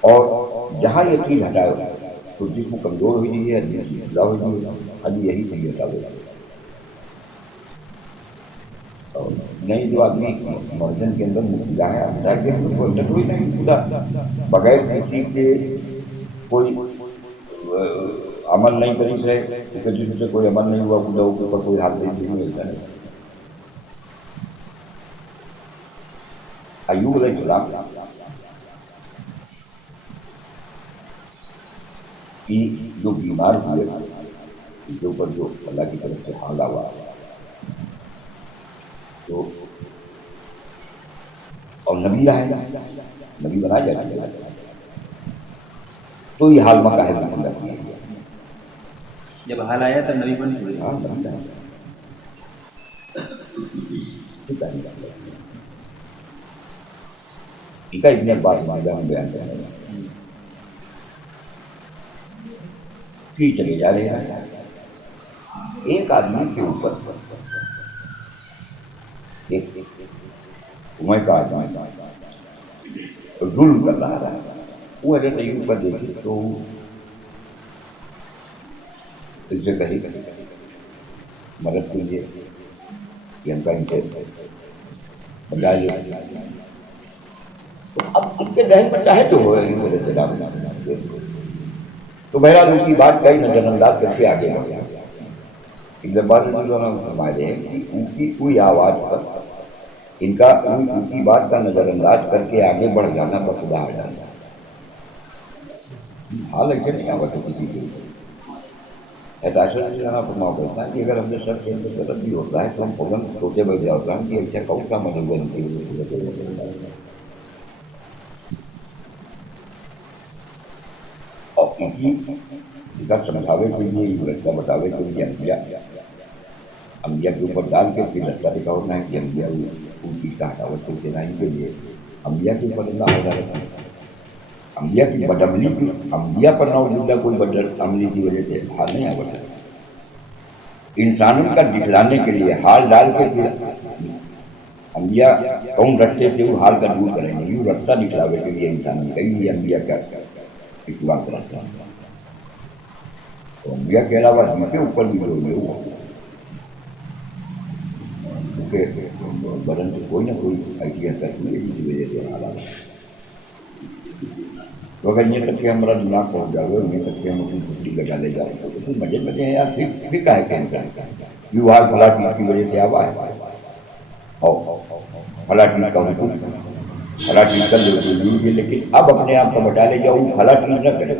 اور جہاں یہ چیز ہٹائے تو جسم کمزور ہو جائے ہڈی ڈھیلا ہو جائے ہڈی یہی چیز ہٹا دے. اور نہیں جو آدمی مرجن کے اندر گاہیں ہٹا کے کو اندر کوئی نہیں خدا بغیر کسی کے کوئی عمل نہیں کری سے کیونکہ جس سے کوئی عمل نہیں ہوا خدا کے اوپر کوئی ہاتھ نہیں ملتا ہے. ایوب علیہ السلام کی جو بیمار ہوئے ان کے اوپر جو اللہ کی طرف سے حملہ ہوا تو اور نبی رہے نبی بنا جائے تو یہ حال مکہ ہے اللہ کی. جب حال آیا تب نبی بن گئے. ہاں بن جائے ٹھیک ہے. اتنے بات ماجہ ہم بیان کریں گے کہ چلے جا رہے ہیں ایک آدمی کے اوپر ایک عمر کا آدمی ظلم کر رہا ہے. وہ حضرت ایوب پر دیکھے تو اس سے کہی مدد کیجیے کہ ہم کا ان سے بجائے تو اب ان کے ذہن میں چاہے تو ہو تو بہرحال ان کی بات کئی نظر انداز کر کے آگے بڑھ گیا. اقبال فرمائے ہیں کہ ان کی کوئی آواز پر ان کی بات کا نظر انداز کر کے آگے بڑھ جانا پر خدا آ جانا. حال ایسے نہیں آوا کسی کی احتاثر سے جانا فرما کرتا ہے کہ اگر ہم نے سب کے اندر غلط بھی ہوتا ہے تو ہم فوراً سوچے بیٹھ جاتا ہے کہ ایسا کون سا مدد بنتی ہے. اور ان کی ذکر سمجھاوے کے لیے یہ رستہ بتاوے کے لیے انبیاء کے اوپر ڈال کے پھر رستہ دکھاؤنا ہے کہ انبیاء ان کی کہاوت کو دلانے کے لیے انبیاء کے اوپر اللہ علیہ انبیاء کی بدعملی کی انبیاء پر نعوذ باللہ کوئی بدعملی کی وجہ سے حال نہیں آتا. انسانوں کا دکھلانے کے لیے حال ڈال کے پھر انبیاء کون رستے سے وہ حال کا دور کریں گے یوں رستہ دکھلاوے کے لیے انسان کئی انبیاء کا اتباع کرتا ہے. تو انبیاء کے علاوہ جن کے اوپر بھی جو یہ ہوا کیونکہ بدن سے کوئی نہ کوئی ایسی حرکت ہوئی ہے جس کی وجہ سے حالات تو اگر یہ تک کہ ہمارا دماغ پہنچ جائے یہ تک کہ ہم اپنی چھٹی لگا لے جائیں تو پھر مزے مزے ہیں یار پھر کا ہے کہ یہ وہاں فلاں چیز کی وجہ سے آوا ہے اور فلاں چیز کا حکم فلاں چیز کر لے لیجیے لیکن اب اپنے آپ کو بتا لے جاؤ فلاں چیز نہ کرے.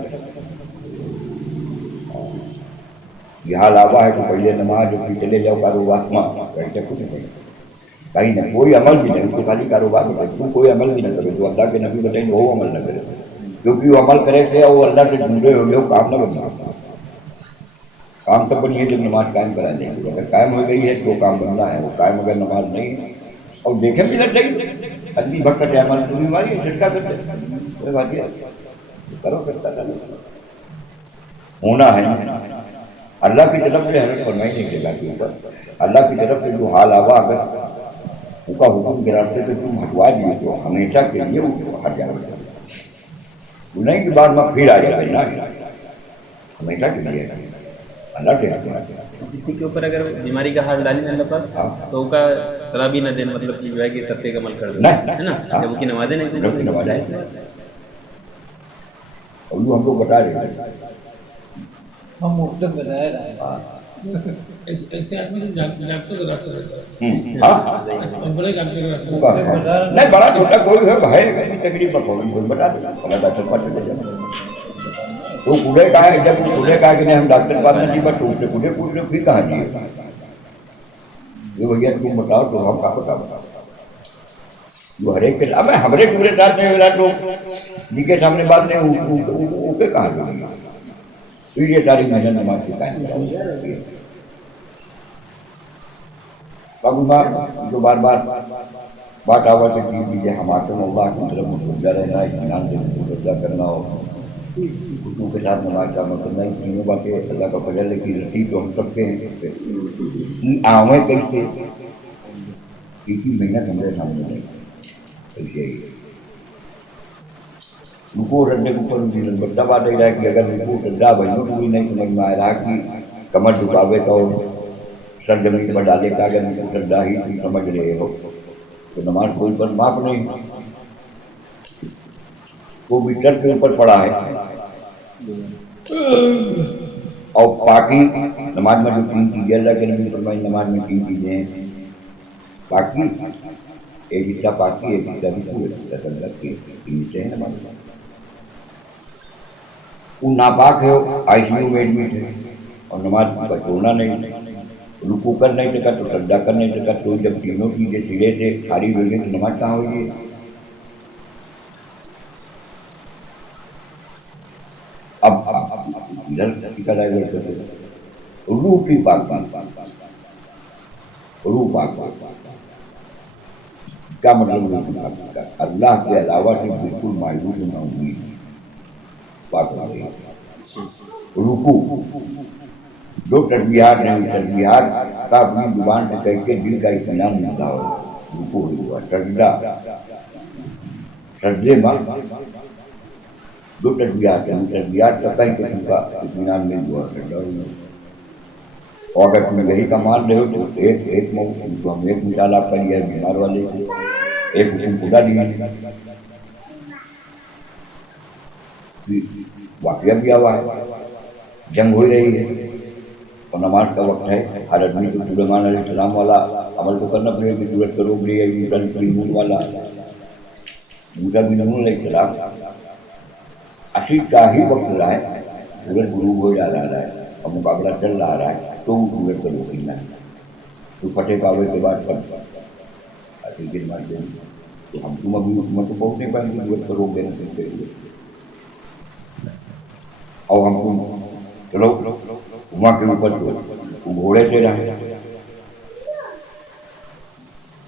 یہ حال آوا ہے تو پہلے نماز جو پھر چلے جاؤ کاروبار ایسا کچھ نہیں کہیں نہ کوئی عمل بھی نہیں تو خالی کاروبار میں تم کوئی عمل بھی نہ کرے جو اللہ کے نبی بتائیں گے وہ عمل نہ کرے کیونکہ وہ عمل کرے تھے وہ اللہ سے جڑے ہو گئے وہ کام نہ بنے. کام تب بنی ہے جب نماز قائم کرا دیں گے اگر قائم ہو گئی ہے تو کام بننا ہے وہ قائم اگر نماز نہیں ہے اور دیکھیں بھی نہ چاہیے آدمی بھٹکا جائے عمل تو بیماری ہے جھٹکا کرتے کرو کرتا ہونا ہے اللہ کی طرف سے ہمیں فرمائی نہیں کے کے اوپر اللہ کی طرف سے جو حال آوا اگر ان کا حکم کے راستے سے تم ہٹوا دیے تو ہمیشہ کے لیے وہ ہٹ جائے گا. نہیں کہ بعد میں پھر آ جائے گا ہمیشہ کے لیے اللہ کے ہاتھ میں. کسی کے اوپر اگر بیماری کا حال ڈالی اللہ پاک تو ان کا سزا بھی نہ دینا مطلب کہ جو ہے کہ سطح کا عمل کر دیں ہے نا جب ان کی نمازیں نہیں نمازیں اور ہم کو بتا رہے ہیں ہم مختلف بتایا رہے ایسے آدمی ڈاکٹر کا راستہ رہتا ہے بڑے ڈاکٹر کا راستہ نہیں بڑا چھوٹا کوئی ہے تکلیف پر بتا دیں ڈاکٹر پاس چلے جائیں تو کڑے کا ہے جب کڑے کا کہ نہیں ہم ڈاکٹر پاس نہیں بس ٹوٹتے کڑے پوچھتے پھر کہاں جیے یہ بھیا تم بتاؤ تو ہم کا بتاؤ جو ہر ایک کے اب ہمارے پورے ساتھ میں لوگ جن کے سامنے بات نہیں اوکے کہاں جائیں گے پھر یہ ساری محنت نماز کی قائم جو بار بار بات آوا کہ دیجیے ہم آتے ہیں اللہ کی طرف متوجہ رہنا اطمینان سے متوجہ کرنا ہو خطوں کے ساتھ نماز کا مطلب نہیں تینوں باتیں اللہ کا فضل کی رسی تو ہم سب کے آویں کیسے ان کی محنت ہمارے سامنے نہیں ایسے ہی رکو سجدے کے اوپر بڑا بات یہ ہے کہ اگر رکو سجدہ بھائیوں کو بھی نہیں سمجھ میں آ رہا کہ کمر جھکاوے تو سر زمین پر ڈالے کا، اگر رکو سجدہ ہی تم سمجھ رہے ہو تو نماز کوئی پر معاف نہیں. وہ بستر کے اوپر پڑا ہے. اور پاکی نماز میں جو 3 چیزیں اللہ کے نبی فرمائی نماز میں 3 چیزیں ہیں. پاکی ایک حصہ پاکی، ایک حصہ رکوع، ایک حصہ سجدہ کے 3 حصے ہیں نماز میں. وہ ناپاک ہے، آئی سی یو میں ایڈمٹ ہے اور نماز کا چھوڑنا نہیں، رکوع کر نہیں سکا تو سجدہ کر نہیں سکا. تو جب تینوں چیزیں سرے سے خالی ہوئی ہیں تو نماز کہاں ہوئی ہے؟ اب ادھر ڈائیورٹ کرتے روح کی پاک روح پاک کیا مطلب روح کی پاک کا؟ اللہ کے علاوہ سے بالکل مایوس نہ ہوئی پاک ہو گئی. رکوع جو تسبیحات ہیں تسبیحات کا اپنی زبان سے کہہ کے دل کا اطمینان ملتا ہو رکوع ہوا. سجدہ سجدے میں جو تسبیحات ہیں تسبیحات کا کئی قسم کا اطمینان مل ہوا سجدہ ہوا. اور اگر تم یہی کا مان رہے ہو تو ایک تو ہم ایک مثال آپ کا لیا ہے بیمار والے سے، ایک حکم خدا دیا واقعہ کیا ہوا ہے. جنگ ہو رہی ہے اور نماز کا وقت ہے. ہر آدمی کو سلیمان علیہ السلام والا عمل تو کرنا پڑے گا. سورج کو روک لیا نور والا موسیٰ بن نون علیہ السلام عصر کا ہی وقت رہا ہے، سورج غروب ہو جا رہا ہے اور مقابلہ چل رہا ہے تو وہ سورج کو روکنا ہے. تو فتح پاوے کے بعد سب عصر کے نماز دیں گے تو ہم تم ابھی حکومت کو پہنچ نہیں پائیں گے سورج کو روک دینا سکتے ہوئے. اور ہم تم چلو وہاں کے اوپر تو گھوڑے سے رہے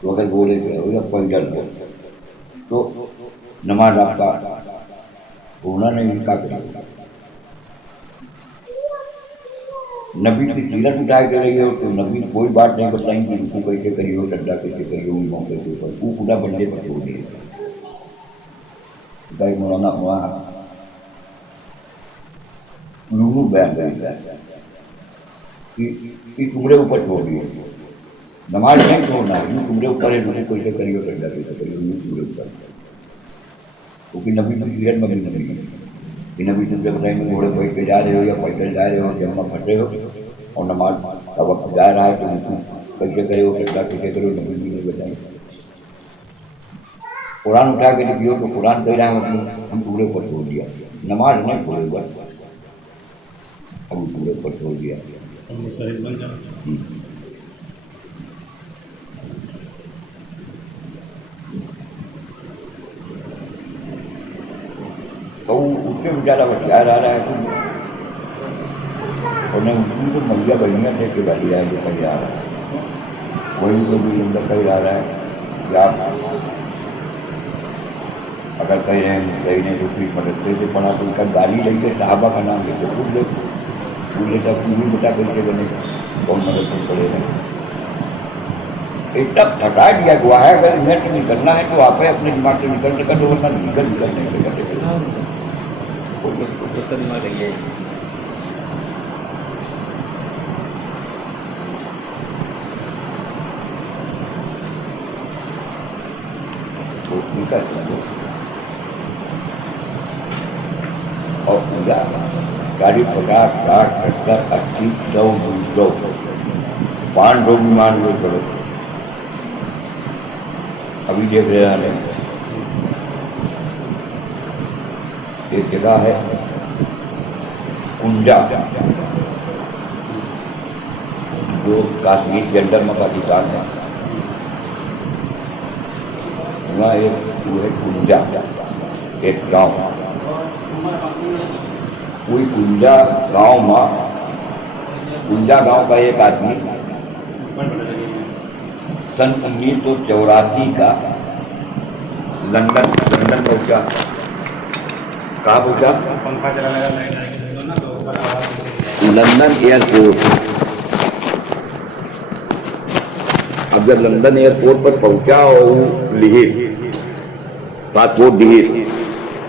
تو اگر گھوڑے سے ہو یا پنجل ہو تو نماز آپ کا ہونا نہیں کا کرے. نبی کی سیرت اٹھائے دے رہی ہو تو نبی کوئی بات نہیں بتائیں کہ رکوع کیسے کری ہو سجدہ کیسے کری ہو ان موقع کے اوپر. وہ خدا بندے پر چھوڑ دے گا. مولانا وہاں لولو بیان کرتا ہے کہ تمہارے اوپر چھوڑ دیے نماز نہیں چھوڑنا ہے. تمہارے اوپر ہے رکوع کیسے کری ہو سجدہ کیسے کری ہو تمہارے اوپر. کیونکہ نبی کی سیرت میں بھی نبی ہے کہ نبی تم سے بتائیں گے گھوڑے بیٹھ کے جا رہے ہو یا پیدل جا رہے ہو جب میں پھٹے ہو اور نماز کا وقت جا رہا ہے تو رکوع کیسے کرے ہو سجدہ کیسے کرے ہو نبی بھی نہیں بتائیں. قرآن اٹھا کے لکھی ہو تو قرآن کہہ رہا ہے ہم پورے پر چھوڑ دیا. نماز نہیں چھوڑے گا ہم پورے پر چھوڑ دیا. تو اس سے بیچارہ بچار آ رہا ہے اور ان کو ملیا بہنیاں دے کے گاڑی آئے جو کہیں آ رہا ہے وہی کو بھی اندر کہیں آ رہا ہے کہ آپ اگر کہہ رہے ہیں کہیں نہیں تو پھر مدرسے سے پڑھا تو ان کا گاڑی لے کے صحابہ کا نام لے کے خود لے پورے سب پوری بتا کر کے بنے کون مدرسے پڑے ہیں. اتنا تھکا دیا ہوا ہے اگر ادھر سے نکلنا ہے تو آپ اپنے دماغ سے نکل سکا تو ورنہ نکل نہیں سکتے. دماغ ہے اور پورا 40 50 60 70 80 100 200 500 بھی مان لو کرو. ابھی دیکھ رہے ہیں ایک جگہ ہے کنجا جو کاشمیر کے اندر میں پاکستان ہے. وہاں ایک وہ ہے کنجا ایک گاؤں کوئی کنجا گاؤں میں کنجا گاؤں کا ایک آدمی سن 1984 کا لندن پہنچا. کہاں پہنچا؟ London airport. اب جب لندن ایئرپورٹ پر پہنچا اور لہیر پاسپورٹ لہیر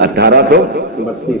1832,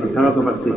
1832।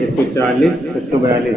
140, 142,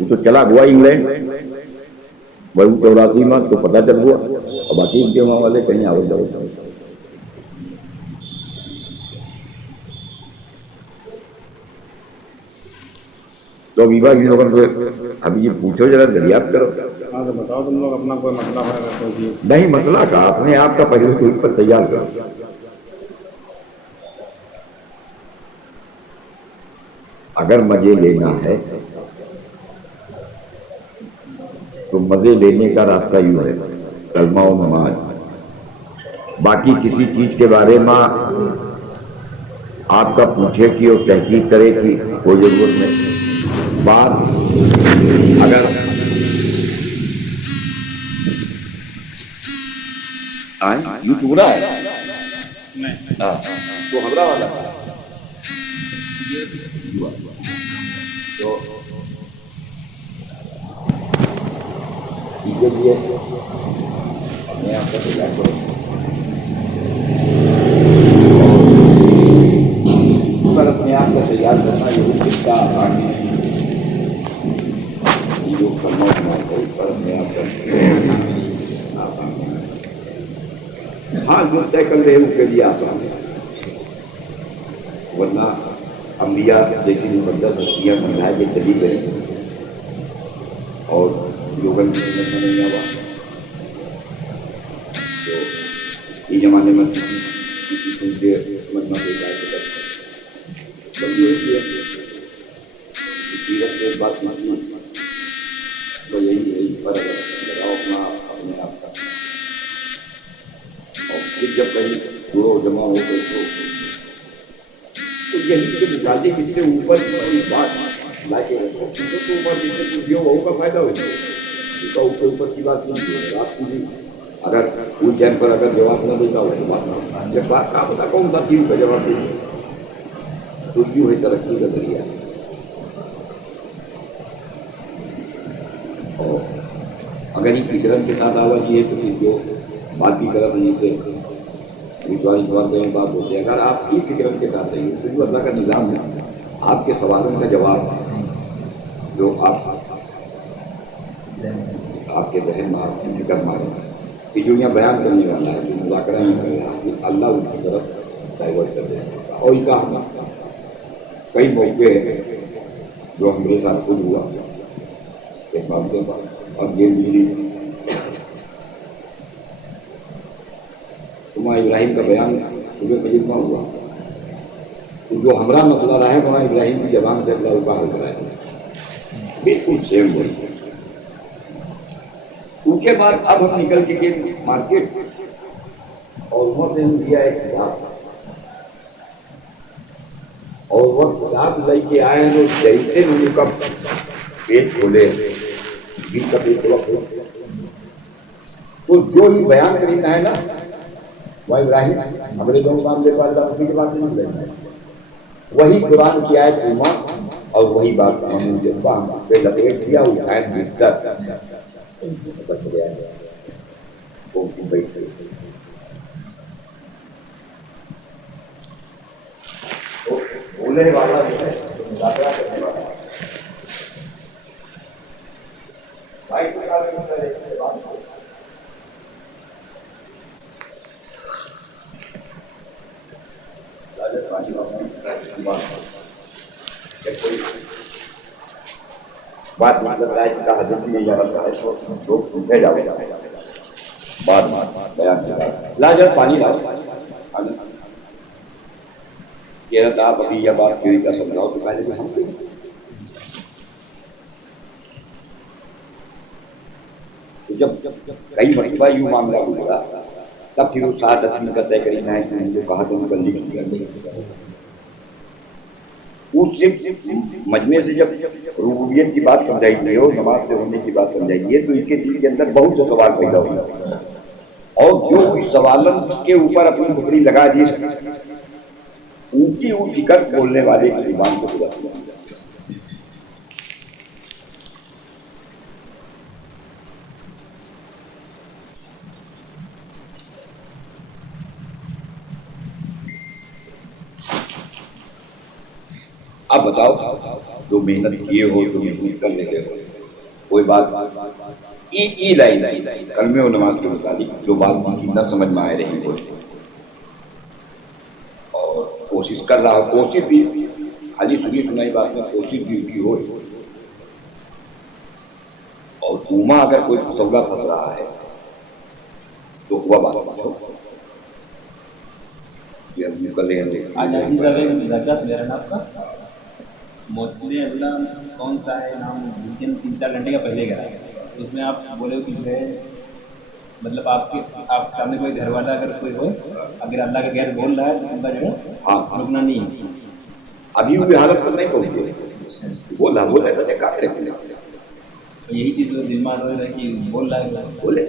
یہ تو چلا ہوا انگلینڈ 84 میں تو پتہ چل ہوا. اور باقی ان کے وہاں والے کہیں آؤ جاؤ. تو ابھی بات لوگوں کو ابھی یہ پوچھو ذرا دریافت کرو. ہاں تو بتاؤ تم لوگ اپنا کوئی مسئلہ ہے نہیں مسئلہ کا اپنے آپ کا پہلے کوئی پر تیار کرو. اگر مزے لینا ہے تو مزے لینے کا راستہ یوں ہے کلمہ و نماز. باقی کسی چیز کے بارے میں آپ کا پوچھے کی اور تحقیق کرے کی کوئی ضرورت نہیں. بات اگر یوں پورا ہے تو ہمرا والا تو ٹھیک ہے جی اپنے آپ کا تیار کرو. پر اپنے آپ کا تیار کرنا یہ کس کا آسان ہے. یہ جو کرنا ہے پر اپنے آپ کا آسان ہے. ہاں جو طے کر لے اس کے لیے آسان ہے. ورنہ انبیاء جیسی مقدس ہستیاں سمجھائے کہ چلی گئی اور یوگل نہیں ہوا تو یہ زمانے میں سمجھنا سیرت سے بات نہیں تو یہی فرق لگاؤ اپنے آپ کا. اور پھر جب کہیں جوڑو جمع ہو گئے تو یہی کے مطالعے جس سے اوپر بات لا کے رکھو تو اوپر جس سے جو ہوگا فائدہ ہو جائے اس کا اوپر کی بات نہیں ہے. آپ کی بھی اگر کوئی ٹائم پر اگر جواب نہ دیتا ہو تو بات نہ جب بات کا پتا کون سا چیز کا جواب دیجیے تو یوں ہے ترقی کا ذریعہ. اور اگر یہ فکرن کے ساتھ آواز یہ ہے تو پھر جو بات کی طرف نہیں سے بات ہوتی ہے. اگر آپ کی فکرن کے ساتھ رہیے تو جو اللہ کا نظام ہے آپ کے سوالوں کا جواب جو آپ کے ذہن میں آپ کی فکر مارے کہ جو یہاں بیان کرنے والا ہے جو مذاکرہ نہیں کر رہا ہے اللہ ان کی طرف ڈائیورٹ کر دے گا. اور یہ کام کئی موقع ہیں جو ہمارے ساتھ خود ہوا ایک بات اب یہ بجلی وہاں ابراہیم کا بیان تمہیں تجربہ ہوا تو جو ہمارا مسئلہ رہا ہے وہاں ابراہیم کی زبان سے اللہ کا حل کرائے بالکل سیم وہی. ان کے بعد اب ہم نکل کے گئے مارکیٹ اور وہاں سے ہم دیا ایک کتاب اور وہ کتاب لے کے آئے ہیں جیسے ان کا پیٹ کھولے دل کا پیٹ تھوڑا کھولے تو جو ہی بیان کرنا ہے نا وہ ابراہیم ہمارے لوگ معاملے پر اللہ کی بات نہیں کرنا ہے. وہی قرآن کی آیت ایمان اور وہی بات ہم پہ لپیٹ دیا اٹھائے پتہ چلے آئے وہ بیٹھ گئی. تو بولنے والا جو ہے مذاکرہ کرنے والا بات مطلب رائے کا حضرت میں یہ رکھا ہے تو لوگ سنتے جاؤ بعد بیان لا جب پانی لاؤ کہہ رہا تھا آپ ابھی یہ بات کیوں کا سمجھاؤ تو پہلے بھی ہم جب کئی مرتبہ یوں معاملہ گزرا تب پھر وہ 7 آدمی کا طے کرنا ہے کہ جو کہا تو کر لی اس مجمع سے جب ربوبیت کی بات سمجھائی گئی ہو نماز سے ہونے کی بات سمجھائی گئی ہے تو اس کے دل کے اندر بہت سے سوال پیدا ہوئے اور جو اس سوالوں کے اوپر اپنی بکری لگا دی ان کی وہ فکر بولنے والے کی زبان کو پورا کیا. اب بتاؤ جو محنت کیے ہو جو محنت کر لیتے ہو کوئی بات ای لائن کلمے و نماز کے مطابق جو بات ان کی نہ سمجھ میں آئے رہی ہو اور کوشش کر رہا ہو، کوشش بھی خالی سنی سنائی بات میں کوشش بھی کی ہو، اور اوما اگر کوئی تصورہ پھنس رہا ہے تو ہوا بات یہ ہم کر لیں گے. آزادی کا زبردست میرا نام کا موسم اللہ کون سا ہے نام، ممکن 3-4 گھنٹے کا پہلے گیا اس میں آپ بولے کہ جو ہے مطلب آپ سامنے کوئی گھر والا اگر کوئی ہو اگر اللہ کا غیر بول رہا ہے تو ان کا جو ہے رکنا نہیں ہے. ابھی بھی حالت پر نہیں پہنچے بولا تو کہاں رکھنے یہی چیز دل میں آ رہا ہے کہ بول رہا ہے بولے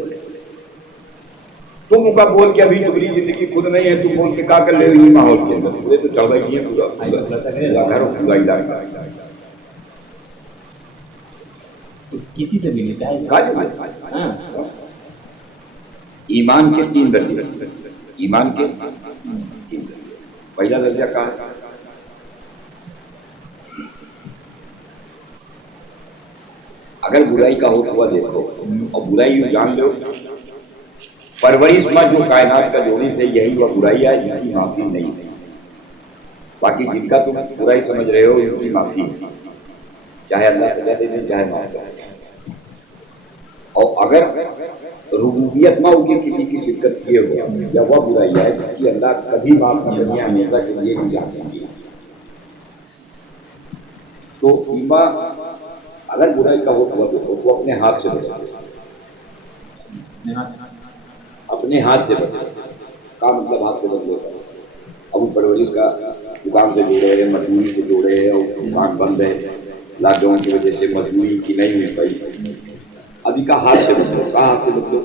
تم کا بول کے ابھی تمہاری زندگی خود نہیں ہے، تم بول کے کیا کر لے رہی ماحول کے اندر پورے تو چڑھ رہی ہے پورا گھر پورا علاقہ کسی سے بھی نہیں چاہے. ایمان کے 3 درجے، ایمان کے 3 درجے. پہلا درجہ کہاں ہے؟ اگر برائی کا ہوا دیکھو اور برائی جان لو پرورش میں جو کائنات کا جوڑی سے یہی وہ برائی ہے جن کی معافی نہیں ہے. باقی جن کا تم برائی سمجھ رہے ہو ان کی معافی ہے، چاہے اللہ سزا دے دیں چاہے معاف کرے. اور اگر ربوبیت میں ان کی کسی کی شرکت کیے ہو یا وہ برائی ہے جس کی اللہ کبھی معاف نہ کریں ہمیشہ کے لیے نہیں جانیں گے تو ایمان اگر برائی کا ہوا دیکھو تو اپنے ہاتھ سے بچے، اپنے ہاتھ سے بچے. کا مطلب ہاتھ سے بدلے ابو پرورش کا دکان سے جوڑے ہیں، مزدوری سے جوڑے ہیں اور دکان بند ہے لاک ڈاؤن کی وجہ سے مزدوری کی نہیں مل پائی. ابھی کا ہاتھ سے بدلو، کہاں ہاتھ سے بدلو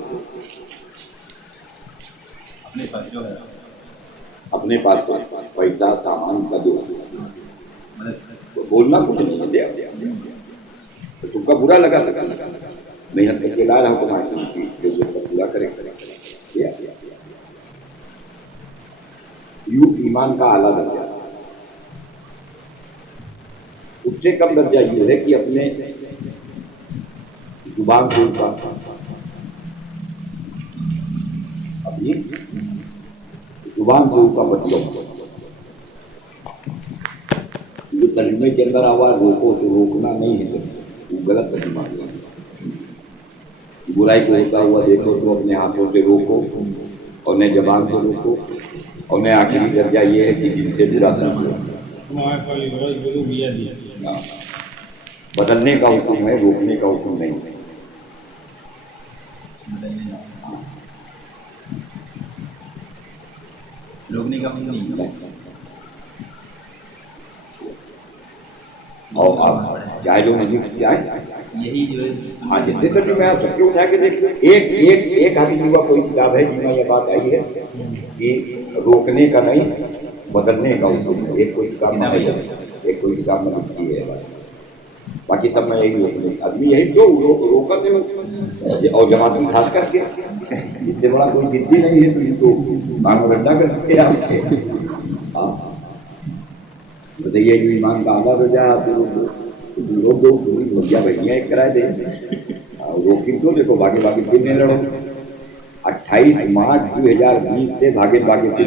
اپنے پاس جو ہے اپنے پاس سے پیسہ سامان کا دو تو بولنا کچھ نہیں ہے دیا تو تم کا برا لگا محنت کر کے لا رہا ہوں تمہاری جو پورا کرے یوں ایمان کا اعلیٰ درجہ. اس سے کم درجہ یہ ہے کہ اپنے زبان کے اوپر اپنی زبان سے اوپر بچو. جو ترجمے کے اندر آواز روکو تو روکنا نہیں ہے، وہ غلط ترجمہ ہے. برائی کو ہوتا ہوا دیکھو تو اپنے ہاتھوں سے روکو اور نہ زبان سے روکو اور نہ آخری درجہ یہ ہے کہ جن سے برا سمجھو. بدلنے کا حکم ہے، روکنے کا حکم نہیں ہے. روکنے کا حکم نہیں ہے. اور آپ چاہے جو مجھے جائیں یہی جو ہے ہاں جتنے تک میں آپ سب کے اٹھا کے دیکھیے ایک حدیث ہوا کوئی کتاب ہے جس میں یہ بات آئی ہے کہ روکنے کا نہیں بدلنے کا حکم ہے. ایک کوئی کتاب میں ایک کوئی کتاب میں لکھی ہے، باقی سب میں یہی روکنے آدمی یہی جو روکتے ہو اور جماعت میں خاص کر کے جس سے بڑا کوئی جدی نہیں ہے تو یہ تو کام گنڈا کر سکتے ہیں آپ. ہاں بتائیے جو ایمان کا آغاز ہو جائے لوگ دو بھیا بھیجیاں ایک کرائے دیں روکی تو دیکھو باقی پھر نہیں لڑو. 28 مارچ 2020 سے بھاگے پھر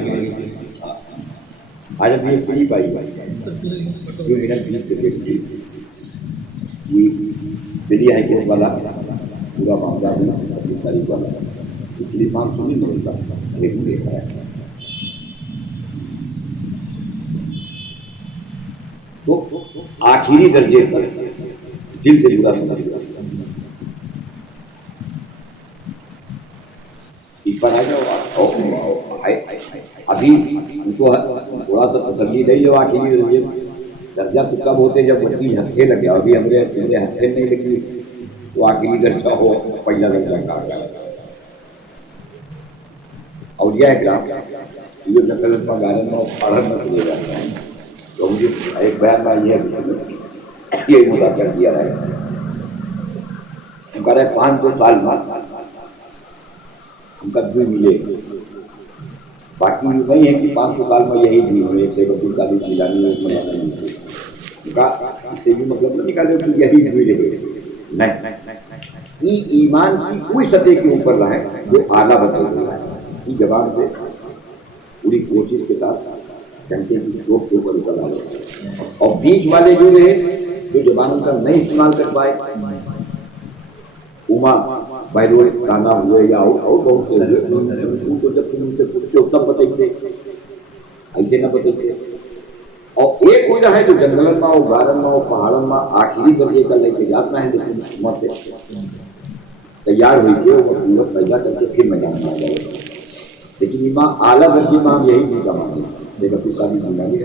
آج ابھی ایک پڑی پائی 2020 سے دیکھتی دلی ہائی کورٹ والا پورا معاملہ 25 تاریخ والا پچھلی سال سنی نہیں ہوتا لیکن دیکھا ہے تو آخری درجے پر دل سے برا سمجھ گیا. اس پر آ جاؤ ابھی ان کو تھوڑا سا تسلی دے جو آخری درجہ تو کب ہوتے جب بچی ہتھے لگے. ابھی ہمارے ہتھے نہیں لگی تو آخری درجہ ہو پہلا درجہ کا گیا. اور یہ کیا یہ نقل میں گانے میں پڑھن میں چلے جاتا ہے تو مجھے ایک بیان میں یہ مذاکر کیا ہے ہم کہہ رہے 500 سال میں ہم کا بھی ملے باقی نہیں ہے کہ 500 سال میں یہی بھی ہوئے 131 جیلانی کا اس سے بھی مطلب نہ نکالے کہ یہی ہوئی رہے، نہیں، ایمان کی کوئی سطح کے اوپر رہے جو اعلیٰ بدل رہا ہے کی زبان سے پوری کوشش کے ساتھ گھنٹے کی چوک کے اوپر اتر آئے، اور بیچ والے جو رہے جو زبان کا نہیں استعمال کر پائے، اما بہرول کانا ہوئے یا اور بہت سے ہوئے، ان کو جب تم ان سے پوچھتے اتنا بتائیے ایسے نہ بتائیے، اور ایک ہو جائے جو جنگل میں ہو، گارن میں ہو، پہاڑوں میں آخری درجے کا لے کے جاتا ہے لیکن حکومت سے تیار ہوئی کہ وہ قوت پیدا کر کے پھر میدان میں آ جائے گا، لیکن ایمان اعلیٰ درجے میں ہم یہی نہیں سمجھتے، لیکن ساری زندگی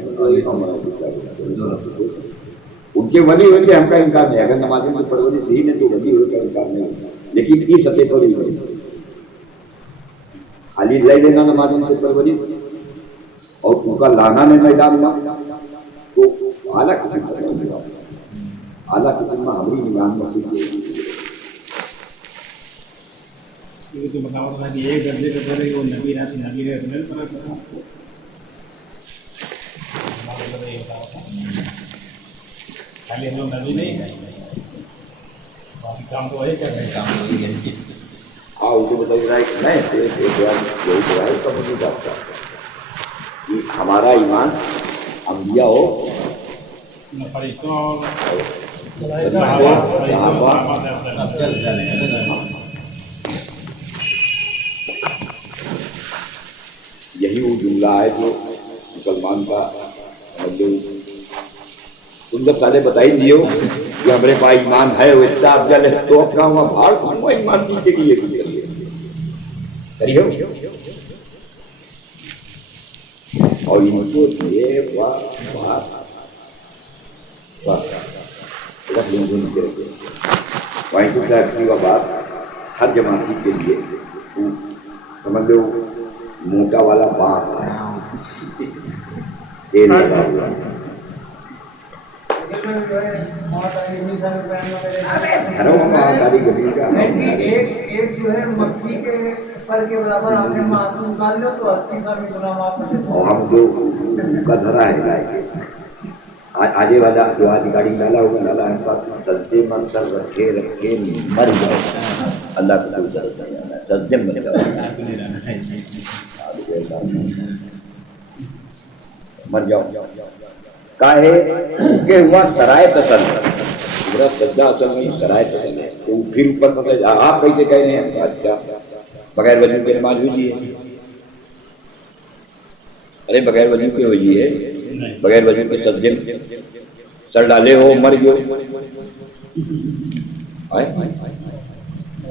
ان کے ولی ہوئے ہم کا انکار نہیں، اگر نمازوں کی پرورش ہی نہیں تو ولی ہوئے کا انکار نہیں، لیکن اس سطح پر ہی نہیں، خالی لے لینا نمازوں کی پرورش اور ان کا لانا نہیں میدان میں تو اعلیٰ قسم کا نہیں ہوا، اعلیٰ قسم میں ہماری نگاہ میں یہ تو بتاؤ تھا کہ ایک درجے کا پہلے وہ نبی رہا تو نبی رہے تمہیں فرق تھا، خالی ہم لوگ نبی نہیں ہیں، باقی کام تو وہی کر رہے ہیں، کام تو وہی ہے۔ ہاں ان کو بتائی رہا ہے کہ میں یہی جو ہے اس کا مجھے جانتا کہ ہمارا ایمان انبیاء ہو، فرشتوں اور صحابہ، یہی وہ جملہ ہے جو مسلمان کا تم جب سارے بتائی دیو کہ ہمارے پاس ایمان ہے وہ اتنا افضل ہے تو اپنا وہاں بھاڑ کھاؤں ایمان کی کے لیے کریے اور ان کو یہ بات وہیں تو کیا کی وہ بات ہر جماعتی کے لیے سمجھ لو موٹا والا بانس ایک جو ہے مکھی کے پر کے برابر آپ نے معصوم نکال لو تو 80 سال میں گناہ معاف ہو جاتا ہے، اور ہم جو کا دھرا ہے آگے والا جو آج گاڑی ڈالا ہوگا ڈالا ہے پاس سجدے من سر رکھے رکھے مر جاؤ، اللہ کا کوئی ضرورت نہیں آنا سجدے مر جاؤ مر جاؤ کاہے کہ ہوا سرائے تسل میرا سجدہ اصل نہیں سرائے تسل ہے، تو پھر اوپر پتہ آپ کیسے کہہ رہے ہیں؟ اچھا بغیر وضو کے نماز ہوئی ہے؟ ارے بغیر وضو کے ہوئی ہے، بغیر وضو کے سجدے میں سر ڈالے ہو مر گئے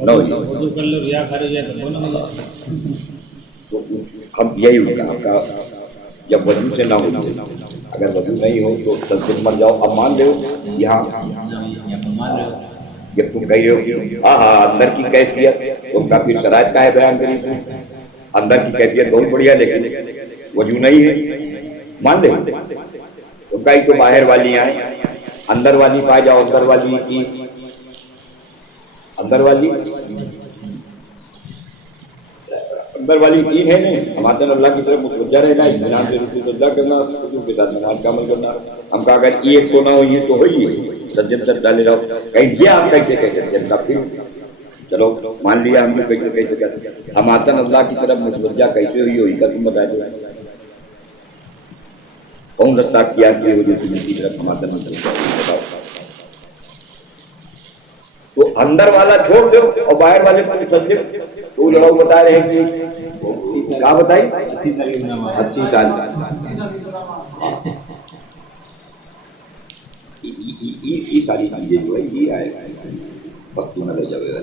وضو کر لو ریا کر رہی ہے تو ہم یہی ہوگا آپ کا جب وضو سے نہ ہو، اگر وضو نہیں ہو تو سجدے میں مر جاؤ۔ اب مان لو یہاں جب تم کہہ رہے ہو ہاں اندر کی کیفیت تم کا پھر شرائط کا ہے بیان کری، اندر کی کیفیت بہت بڑھیا لیکن وضو نہیں ہے، مان لے تو کئی تو باہر والی آئیں اندر والی پائے جاؤ، اندر والی کی اندر والی تین ہے نہیں، ہمارے اللہ کی طرف متوجہ رہنا، اطمینان سے رسول اللہ کرنا، رسول کے ساتھ نماز کا عمل کرنا۔ ہم کہا اگر ایک تو نہ ہو یہ تو ہوئی ہے سجن سر ڈالے رہو، کہیں یہ آپ کیسے کہہ سکتے ہیں؟ پھر چلو مان لیا ہم نے کیسے کہتے ہیں، ہمارے اللہ کی طرف متوجہ کیسے ہوئی کا تم بتا دو، کون رستہ کیا کی وجہ سے کی طرف ہمارے بتاؤ۔ تو اندر والا چھوڑ دو اور باہر والے کو سجدے تو لڑاؤ بتا رہے ہیں کہ کیا بتائی 80 سال یہ ساری چیزیں جو ہے یہ آئے بستی میں لے جاوے گا۔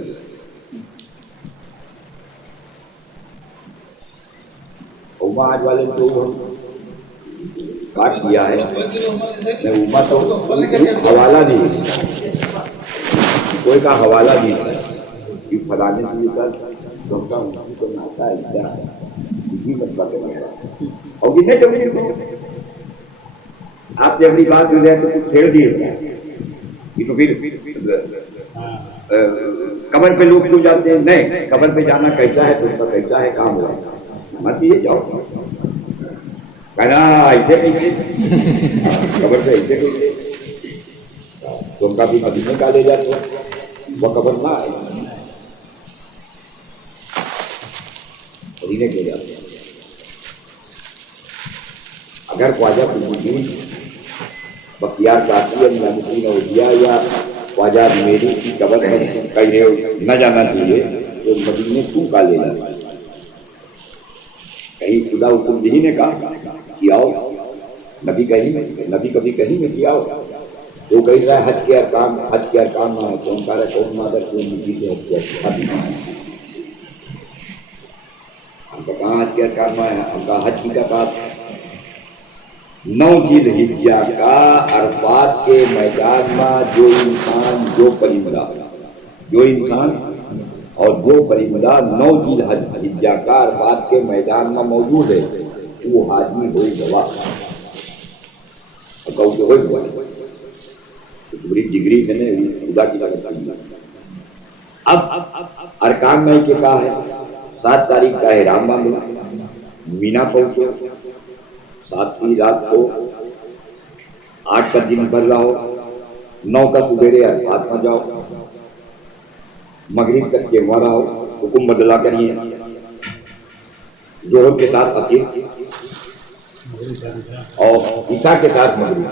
آج والے تو کاٹ دیا ہے، میں تو حوالہ نہیں کوئی کا حوالہ نہیں کہ فلانے سے کر ڈاکٹر ان کو ناتا ہے ایسا ہے اسی مسئلہ کرنے کا، اور کتنے کبھی آپ سے اپنی بات ہو جائے تو کچھ چھیڑ دیے تو پھر قبر پہ لوگ کیوں جاتے ہیں؟ نہیں، قبر پہ جانا کیسا ہے تو اس کا کیسا ہے کام ہوا مت یہ جاؤ کہنا ایسے کیسے قبر پہ ایسے کیسے تو ان کا بھی مدینے کا لے جاتے وہ قبر نہ آئے مدینے کے جاتے ہیں. اگر خواجہ قطب بختیار کاکی نظامالدین اولیا یا خواجہ میری کی قبر پر کہیں نہ جانا چاہیے تو مدینے کیوں کا لے جانا؟ کہیں خدا حکم یہی نے کہا کہ آؤ، نبی کبھی کہیں میں کیا ہو تو کہہ رہا ہے حج کے ارکان نہ کون سارا کون مادر کیوں نجی کے حج کے ارکان ہم کا کہاں حج کے ارکان نہ ہے؟ ہم کا حج کی کا بات 9 ذی الحجہ کا عرفات کے میدان میں جو انسان جو پرندہ 9 ذی الحجہ کا عرفات کے میدان میں موجود ہے وہ حاجی ہوئی گواہ کہو کہ ہوئی گواہ بڑی ڈگری سے نہیں خدا کی طرف اب ارکان میں کے کہا ہے 7 تاریخ کا احرام باندھو مینا پہنچو 7 رات کو 8 کا دن بھر رہو 9 کا سبیرے عرفات میں جاؤ مغرب تک کے وہاں رہو حکم بدلا کریے ظہر کے ساتھ عصر اور عشاء کے ساتھ مغرب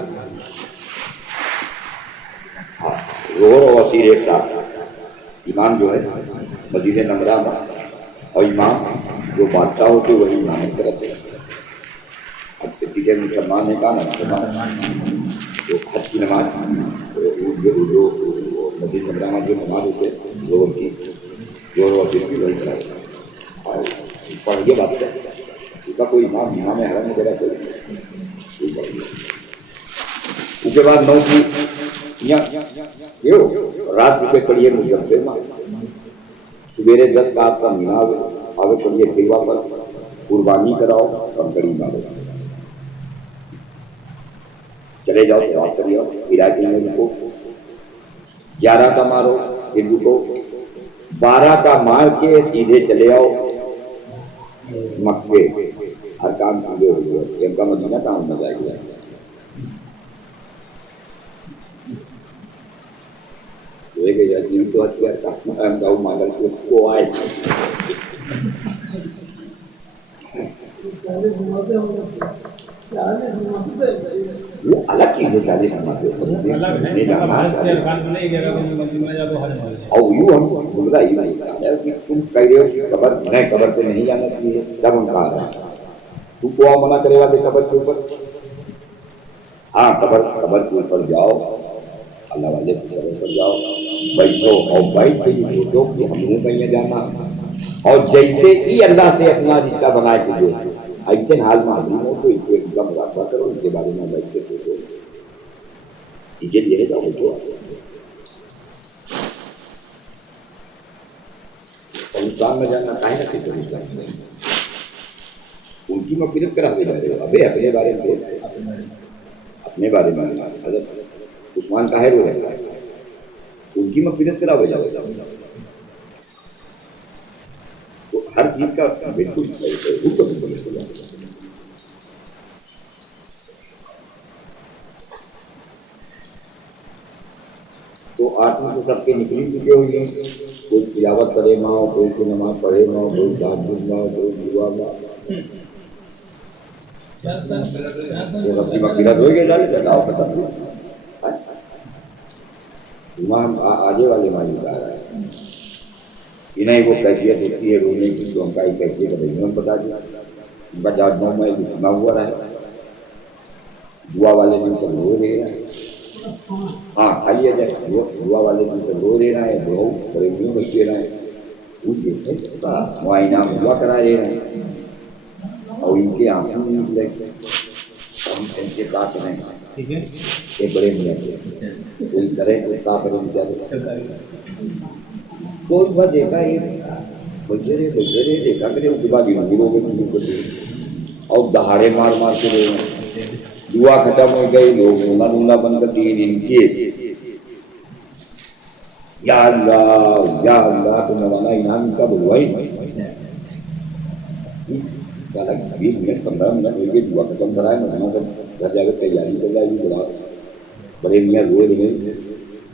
ظہر اور عصر ایک ساتھ. امام جو ہے مدینہ نمرہ میں اور امام جو بادشاہ ہوتے وہی امام کرتے ہیں. اب ٹھیک مسلمان نے کہا نا مسلمان جو حج کی نماز جو مدینہ نمرہ میں جو نماز ہوتے ظہر کی ظہر اور عصر کی وہی کراتے اور پڑھ کے بات کرتے اس کا کوئی امام حرم وغیرہ کوئی پڑھ گیا. اس کے بعد 9 کی رات رکے پڑھیے مجھے سویرے 10 کا آپ کا مینا آگے پڑھیے دیوا پر قربانی کراؤ اور گڑی مارو چلے جاؤ رات کر جاؤ علاقے میں رکو 11 کا مارو پھر رکو 12 کا مار کے سیدھے چلے آؤ مکے ہر کام پورے ہو گئے ان کا مدینہ کام ہونا جائے گا. تو ماڈل کو آئے وہ الگ چیز ہے 40 اور یوں ہم بول رہا ہی تم کہہ رہے ہو کہ قبر میں قبر پہ نہیں جانا چاہیے جب ہم کہا رہے ہیں تو کو منع کرے گا کہ قبر کے اوپر ہاں قبر کے اوپر جاؤ اللہ والے کی قبر پر جاؤ بیٹھو اور بیٹھ کے سوچو کہ ہم نے کہیں جانا اور جیسے ہی اللہ سے اپنا رشتہ بنائے کے جو ایسے حال میں حاضر ہو تو اس کو ایک دم راستہ کرو اس کے بارے میں بیٹھ کے سوچو یہ ہے جاؤ جو اسلام میں جانا کہیں نہ کہیں اسلام میں ان کی مغفرت کرا کے جا رہے ہو ابھی اپنے بارے میں حضرت عثمان طاہر ہو رہا ہے ان کی مغفرت کرا ہو جاؤ تو ہر چیز کا بالکل تو آٹھ میں تو سب کے نکلی چکے ہوئی ہیں کوئی تلاوت کرے نہ ہو کوئی کو نماز پڑھے نہ ہو کوئی تعجب نہ ہو کوئی دعا نہ تو سب کی مغفرت ہو گئی جانے بتاؤ ختم امام آگے والے مانی جا رہا ہے انہیں وہ کیفیت ہوتی ہے رونے کی تو ہم کا ایک کیفیت ہے ہم بتا دیا ان کا 4-9 میں سنا ہوا رہا ہے دعا والے دن تک رو رہے ہیں ہاں خالی ہے جائے دعا والے دن تک رو رہے ہیں دعا بڑے میوں بچ دے رہے ہیں معائنہ دعا کرا رہے ہیں اور ان کے آنکھوں میں نکلے ہم ان کے ساتھ رہیں ایک بڑے میاں کوئی کرے تو صاف ہے کوئی بار دیکھا یہ بجرے دیکھا کرے اس کے بعد گرو گئے اور دہاڑے مار مار کے رہے ہیں دعا ختم ہو گئی لوگ رونا بند کر دیے ان کے یا اللہ تو مولانا انعام کا بلوائی 20 منٹ ہو گئے دعا ختم کرائے گھر جا کے تیاری کر جائے گی بڑا بڑے میاں روئے